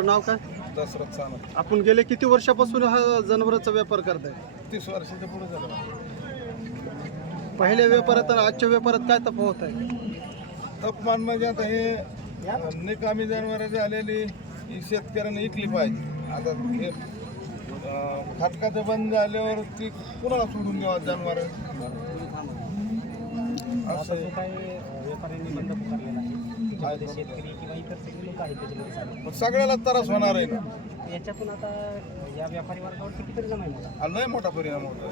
आपलं नाव काय? दसरथ चालत आपण गेले किती वर्षापासून हा जनावरांचा व्यापार करताय? तीस वर्षाच्या पुढे झालं. पहिल्या व्यापारात आणि आजच्या व्यापारात काय तफावत आहे? तापमान म्हणजे आता हे निकामी जनावर झालेली ही शेतकऱ्यांना इकली पाहिजे. आता हे अं, खटकाचं बंद झाल्यावर ती कुणाला सोडून द्यावा जनावर? असं आहे. काही व्यापाऱ्यांनी बंद पुकारलेला आहे. त्याच्यामध्ये शेतकरी किंवा इतर सगळे लोक आहेत त्याच्यामध्ये सामील. पण सगळ्याला त्रास होणार आहे ना? याच्यातून आता या व्यापारी वर्गावर किती परिणाम आहे मोठा आणि लय मोठा परिणाम होतो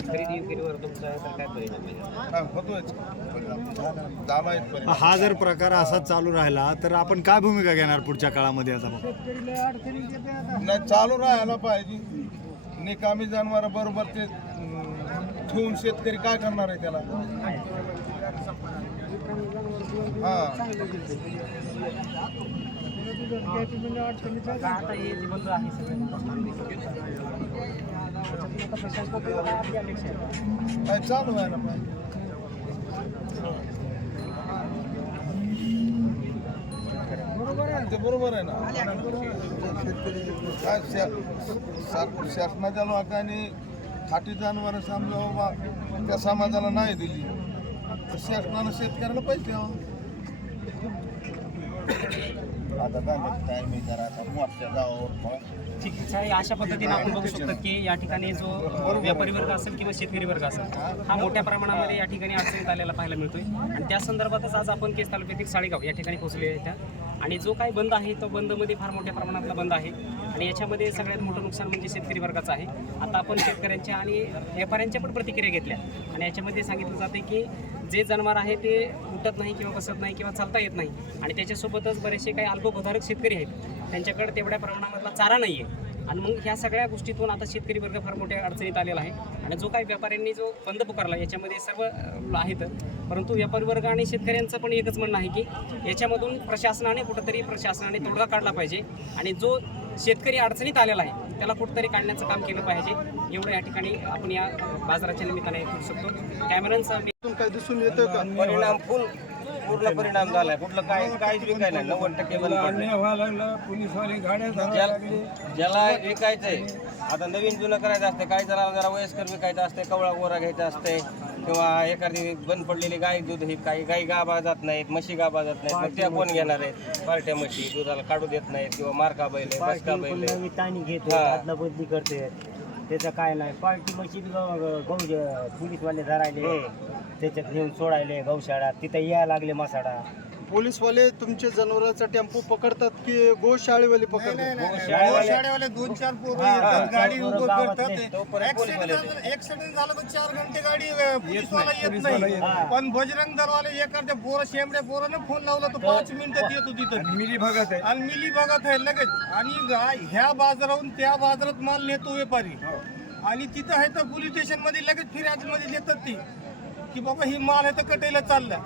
खरेदी विक्रीवर तुमचा तर काय परिणाम आहे? काय होतोय परिणाम झाला आहे परिणाम. हा जर प्रकार असाच चालू राहिला तर आपण काय भूमिका घेणार पुढच्या काळामध्ये आता? नाही चालू राहायला पाहिजे. निकामी जनावर बरोबर ते ठेवून शेतकरी काय करणार आहे त्याला? हा. चालू आहे ना बरोबर आहे ते बरोबर आहे ना? काय शा- शासनाच्या लोकांनी खाटी जनावर समजा बाबा त्या समाजाला नाही दिली. तर शासनानं शेतकऱ्याला पैसे आता काय आता मोठ्या ठीक आहे अशा पद्धतीने आपण बघू शकतो की या ठिकाणी जो व्यापारी वर्ग असेल किंवा शेतकरी वर्ग असेल हा मोठ्या प्रमाणामध्ये या ठिकाणी अडचणीत आलेला पाहायला मिळतोय. आणि त्या संदर्भातच आज आपण केस तालुक्यातील साळेगाव या ठिकाणी पोहोचले त्या आणि जो काही बंद आहे तो बंदमध्ये फार मोठ्या प्रमाणातला बंद आहे. आणि याच्यामध्ये सगळ्यात मोठं नुकसान म्हणजे शेतकरी वर्गाचं आहे. आता आपण शेतकऱ्यांच्या आणि व्यापाऱ्यांच्या पण प्रतिक्रिया घेतल्या. आणि याच्यामध्ये सांगितलं जाते की जे जनावर आहे ते उठत नाही किंवा बसत नाही किंवा चालता येत नाही. आणि त्याच्यासोबतच बरेचसे काही अल्पभूधारक शेतकरी आहेत. त्यांच्याकडे तेवढ्या प्रमाणामधला चारा नाही आहे आणि मग ह्या सगळ्या गोष्टीतून आता शेतकरी वर्ग फार मोठ्या अडचणीत आलेला आहे. आणि जो काही व्यापाऱ्यांनी जो बंद पुकारला याच्यामध्ये सर्व आहेत. परंतु व्यापारी वर्ग आणि शेतकऱ्यांचं पण एकच म्हणणं आहे की याच्यामधून प्रशासनाने कुठंतरी प्रशासनाने तोडगा काढला पाहिजे. आणि जो शेतकरी अडचणीत आलेला आहे त्याला कुठंतरी काढण्याचं काम केलं पाहिजे. एवढं या ठिकाणी आपण या बाजाराच्या निमित्ताने करू शकतो. कॅमेरांचा दिसून येतं का? परिणाम फुल पूर्ण परिणाम झालाय कुठलं काय काहीच विकाय नाही नव्वद टक्के बंद पडलंय. ज्याला ज्याला विकायचंय आता नवीन जुनं करायचं असते काही जणांना जरा वयस्कर विकायचं असते कवळा गोरा घ्यायचा असते किंवा एखादी बंद पडलेली गाय दूध ही काही गाई गाबा जात नाहीत म्हशी गाबा जात नाहीत मग त्या कोण घेणार आहेत पार्ट्या म्हशी दुधाला काढू देत नाहीत किंवा मार्का बैल आहे, बसका बैल आहे. घेतो हा. करते त्याचं काय नाही. पार्टी मशी गौ पोलीसवाले धरायले. त्याच्यात नेऊन सोडायले गौशाळा तिथं यायला लागले मसाडा. पोलीसवाले तुमचे जनावरांचा टेम्पो पकडतात की गोशाळेवाले पकडतात? शाळेवाले दोन चार पोरं हा, येतात, चार गाडी पोरं उभं. करतात. ऍक्सिडेंट झालं तर चार घंटे गाडी पोलीसवाला येत नाही. हा. पण बजरंग दरवाले एखाद्या पोरं शेंबड्या पोराने फोन लावला तर पाच मिनिटात येतो तिथं. मिली भागात आहे. आणि मिली भागात आहे लगेच. आणि गा- ह्या बाजाराहून त्या बाजारात माल नेतो व्यापारी. आणि तिथं आहे तर पोलीस स्टेशनमध्ये लगेच फिर्यादमध्ये देतात ती. की बाबा ही माल आहे तर कटेला चालला.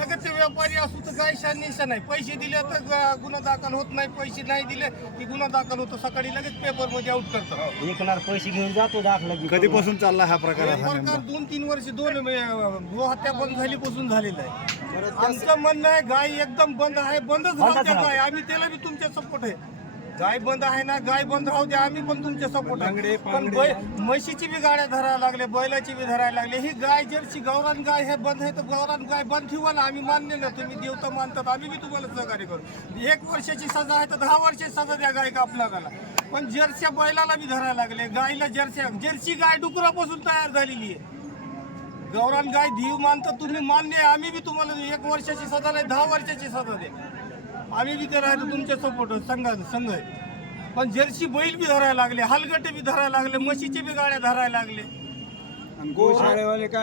लगेच ते व्यापारी असू तर काय शानिशा नाही. पैसे दिले तर गुन्हा दाखल होत नाही. पैसे नाही दिले की गुन्हा दाखल होतो. सकाळी लगेच पेपरमध्ये आउट करतात. विकणार पैसे घेऊन जातो दाखला. कधीपासून चालला हा प्रकार? प्रकार दोन तीन वर्ष दोन गोहत्या बंद झालीपासून झालेला आहे. आमचं म्हणणं आहे गाय एकदम बंद आहे. बंदच राहू द्या राहू गाय. आम्ही त्याला बी तुमच्या सपोर्ट आहे. गाय बंद आहे ना गाय बंद राहू द्या आम्ही पण तुमच्या सपोर्ट आहे. पण म्हशीची बी गाड्या धरायला लागले बैलाची बी धरायला लागले. ही गाय जर्सी गौरान गाय हे बंद आहे तर गौरान गाय बंद ठेवा ना आम्ही मान्य ना तुम्ही देवता मानतात आम्ही बी तुम्हाला सहकार्य करू. एक वर्षाची सजा आहे तर दहा वर्षाची सजा द्या गाय कापला गाला पण जर्सी बैलाला बी धरायला लागले गायला जर्सी जर्सी गाय डुकरापासून तयार झालेली आहे. गौरान गाय धीव मानता तुम्ही मान्य आहे आम्ही बी तुम्हाला एक वर्षाची सजा नाही दहा वर्षाची सजा दे आम्ही बी ते राहतो तुमच्या सपोर्ट संघ संघ आहे. पण जर्सी बैल बी धरायला लागले हलगटे बी धरायला लागले म्हशीचे बी गाड्या धरायला लागले.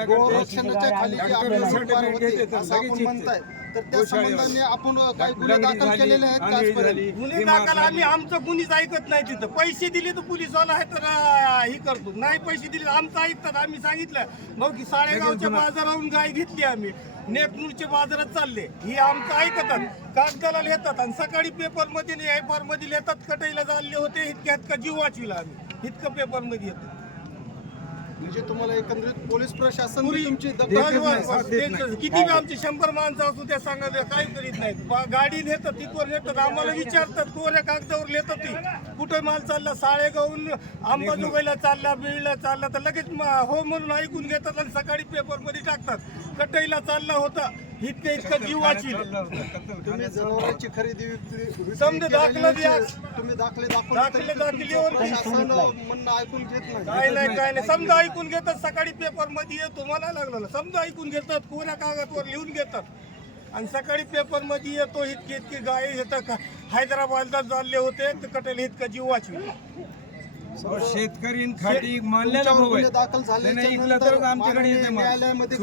गोरक्षणाच्या खाली जी आपली सरकार होते, असं आपण म्हणताय. तर त्या संबंधाने आपण काही गुन्हे दाखल केलेले आहेत आजपर्यंत? गुन्हे दाखल आम्ही आमचं कुणीच ऐकत नाही तिथं. पैसे दिले तर पोलीसवाला आहे तर हे करतो. नाही पैसे दिले आमचं ऐकतात. आम्ही सांगितलं मग की साडेगावच्या बाजाराहून गाय घेतली आम्ही. नेकनूरच्या बाजारात चालले. ही आमचं ऐकतात कागदाला लिहितात आणि सकाळी पेपरमध्ये पेपरमध्ये लिहितात कटाईला चालले होते. इतक्या इतका जीव वाचविला आम्ही? इतकं पेपरमध्ये येतं. म्हणजे तुम्हाला एकंदरीत पोलीस प्रशासन तुमची दखल घेत नाही. किती बी आमचे शंभर माणसं असू त्या सांगा काही करीत नाहीत. बा- गाडी नेतात तिथवर नेतात. आम्हाला विचारतात कोऱ्या कागदावर नेतात ती? कुठं माल चालला? साळेगावून अंबाजोगाईला चालला बीडला चालला तर लगेच म- हो म्हणून ऐकून घेतात आणि सकाळी पेपरमध्ये टाकतात. कटईला चालला होता. इतकं इतकं जीव वाचील तुम्ही जनावरांची खरेदी विक्री- समजा दाखला द्या. तुम्ही दाखले दाखवले दाखले दाखल्यावर म्हणणं ऐकून घेत नाही. काय नाही काय नाही. समजा ऐकून घेतात. सकाळी पेपरमध्ये येतो मला लागलं ना समजा ऐकून घेतात. कोऱ्या कागदवर लिहून घेतात. आणि सकाळी पेपरमध्ये येतो इतकी इतकी गाय येतं का हैदराबादला चालले होते. तर कटेल इतका जीव वाचवी शेतकरी खाटी मानलेला भाऊ आहे. दाखल नंतर आमच्याकडे येते. न्यायालयामध्ये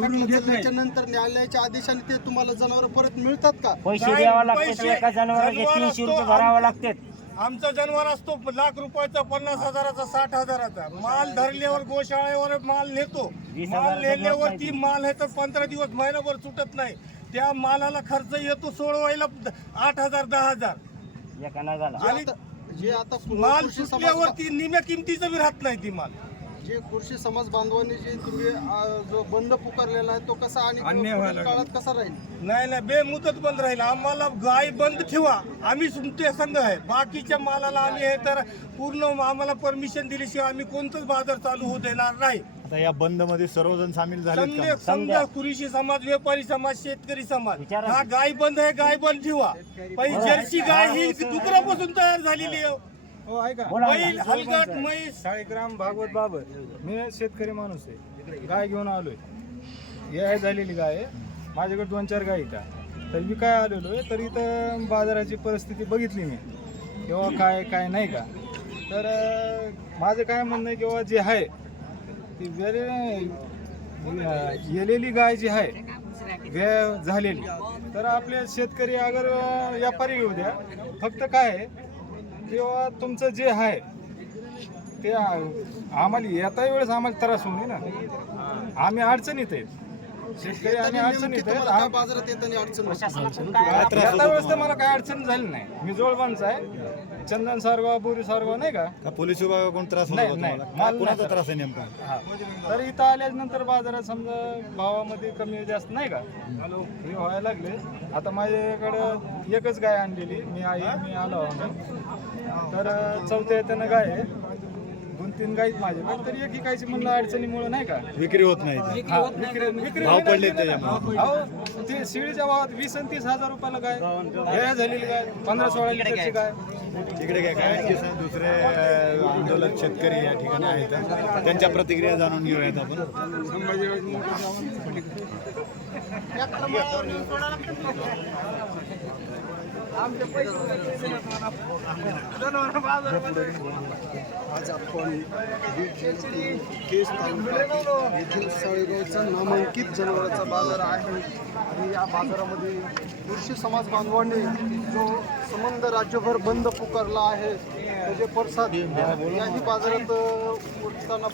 न्यायालयाच्या आदेशाने ते तुम्हाला जनावर परत मिळतात का? पैसे द्यावा लागतात? एका जनावराचे जनावर तीनशे असतो, रुपये भरावे लागतात. आमचा जनावर असतो लाख रुपयाचा पन्नास हजाराचा साठ हजाराचा. माल धरल्यावर गोशाळेवर माल नेतो. माल नेल्यावर ती माल आहे तर पंधरा दिवस महिनाभर सुटत नाही. त्या मालाला खर्च येतो सोडवायला आठ हजार दहा हजार. एका नागाला. जे आणि जे आता माल कृषी सुटल्यावर समाज ती निम्या किमतीचं बी राहत नाही ती माल. जे कृषी समाज बांधवांनी जे तुम्ही अं, जो बंद पुकारलेला आहे तो कसा आणि अन्याय पुढील व्हायला. काळात कसा राहील? नाही नाही बेमुदत बंद राहील. आम्हाला गाय बंद ठेवा. आम्ही तुमचे संघ आहे. बाकीच्या मालाला आम्ही हे तर पूर्ण आम्हाला परमिशन दिल्याशिवाय आम्ही कोणतंच बाजार चालू होऊ देणार नाही. आता या बंदमध्ये सर्वजण सामील झालेत समजा का समजा कृषी समाज व्यापारी समाज शेतकरी समाज. हा गाय बंद आहे गाय बंद ठेवा. पण जर्सी गाय ही डुकरापासून तयार झालेली आहे. हो ऐका. बोला बैल ना. हलगट म्हैस शाळीग्राम भागवत बाबर. मी शेतकरी माणूस आहे. गाय घेऊन आलोय. हे आहे झालेली गाय. आहे माझ्याकडे दोन चार गाय त्या तर मी काय आलेलो आहे तर इथं बाजाराची परिस्थिती बघितली मी. किंवा काय काय नाही का? तर अं, माझं काय म्हणणं आहे किंवा जे आहे ती वेळे येलेली गाय जी आहे वे झालेली. तर आपले शेतकरी अगर अं, व्यापारी घेऊ द्या. फक्त काय आहे किंवा तुमचं जे आहे ते आम्हाला येता वेळेस आम्हाला त्रास होऊ नये ना. आम्ही अडचणीत आहेत. शेतकरी आम्ही नेमकी अडचणीत आहेत. बाजारात येताना अडचण होती? काय त्रास येता होतो वेळेस तर? मला काय अडचण झाली नाही. मी जोडबांचा आहे. चंदन सारगाव बोरी सारगाव नाही का? का पोलीस विभागाकडून त्रास होतो नाही, का नाही. तुम्हाला मला काय कुणाचा नाही. त्रास. आहे नेमका? हा. तर इथं आल्यानंतर बाजारात समजा भावामध्ये कमी जास्त नाही का? हे व्हायला लागले. आता माझ्याकडं एकच गाय आणलेली. मी आई मी आलो आहो तर चौथ्या येताना गाय आहे. दोन तीन गायीत माझ्याकडे तर एक गायची म्हणलं अडचणीमुळे नाही का? विक्री होत नाही हा, विक्री विक्री भाव नाही पडले केलं. त्याच्यामुळे. अहो ते शिळीच्या भावात वीस आणि तीस हजार रुपयाला गाय. हे झालेली गाय. पंधरा सोळा लिटरची गाय. तिकडे काय काय किसान दुसरे अं, आंदोलक शेतकरी या ठिकाणी आहेत. त्यांच्या प्रतिक्रिया जाणून घेऊयात आपण. आज आपण बीड केस तालुका येथील साळेगावचा नामांकित जनावरांचा बाजार आहे. आणि या बाजारामध्ये कृषी समाज बांधवांनी जो संबंध राज्यभर बंद पुकारला आहे त्याचे पडसाद याही बाजारात उठताना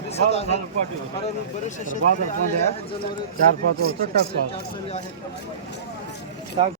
दिसत आहे. कारण बरेचसे शेतकरी आहेत, जनावरे चार पाच आहेत